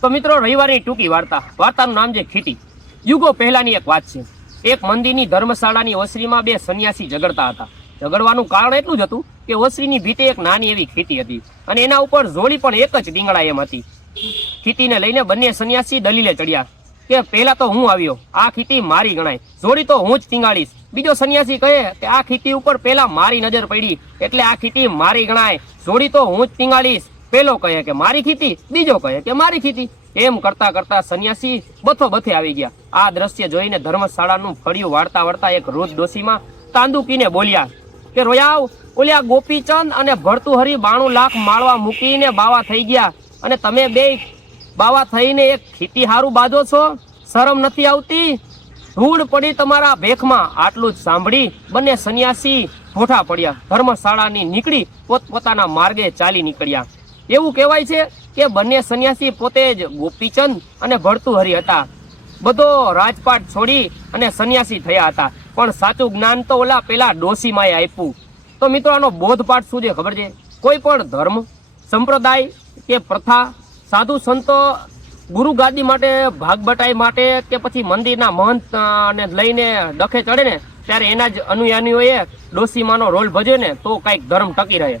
તો મિત્રો, રવિવારની ટૂંકી વાર્તાનું નામ છે ખીટી. યુગો પહેલાની એક વાત છે. એક મંદિરની ધર્મશાળાની ઓસરીમાં બે સંન્યાસી ઝઘડતા હતા. ઝઘડવાનું કારણ એટલું જ હતું કે ઓસરીની ભીતે એક નાની એવી ખીટી હતી અને એના ઉપર જોડી પણ એક જ ડીંગડા એમ હતી. ખીટીને લઈને બંને સંન્યાસી દલીલે ચડ્યા કે પહેલા તો હું આવ્યો, આ ખીટી મારી ગણાય, જોડી તો હું જ ટીંગાડીશ. બીજો સંન્યાસી કહે કે આ ખીટી ઉપર પહેલા મારી નજર પડી એટલે આ ખીટી મારી ગણાય, જોડી તો હું જ ટીંગાડીશ. પેલો કહે કે મારી ખીટી, બીજો કહે કે મારી ખીટી. એમ કરતા કરતા સંન્યાસી બથો બથે આવી ગયા. આ દ્રશ્ય જોઈને ધર્મશાળાનું ફળિયું વાળતા વાળતા એક વૃદ્ધ ડોશીમાં તાંદુકીને બોલ્યા કે રોયાવ, ઓલ્યા ગોપીચંદ અને ભર્તુહરી 92 લાખ માળવા મૂકીને બાવા થઈ ગયા અને તમે બે બાવા થઈને એક ખીટી હારું બાંધો છો? શરમ નથી આવતી? ધૂળ પડી તમારા ભેખમાં. આટલું જ સાંભળી બંને સંન્યાસી ભોઠા પડ્યા. ધર્મશાળાની નીકળી પોતપોતાના માર્ગે ચાલી નીકળ્યા. એવું કહેવાય છે કે બંને સંન્યાસી પોતે જ ગોપીચંદ અને ભર્તુહરી હતા. બધો રાજપાટ છોડી અને સંન્યાસી થયા હતા. પણ સાચું જ્ઞાન તો ઓલા પેલા ડોશીમાએ આપ્યું. તો મિત્રો, આનો બોધપાઠ શું છે ખબર છે? કોઈ પણ ધર્મ, સંપ્રદાય કે પ્રથા, સાધુ સંતો ગુરુ ગાદી માટે, ભાગબટાઈ માટે કે પછી મંદિરના મહંત ને લઈને ડખે ચડે ને ત્યારે એના જ અનુયાનીઓએ ડોશીમાનો રોલ ભજવે ને તો કંઈક ધર્મ ટકી રહે.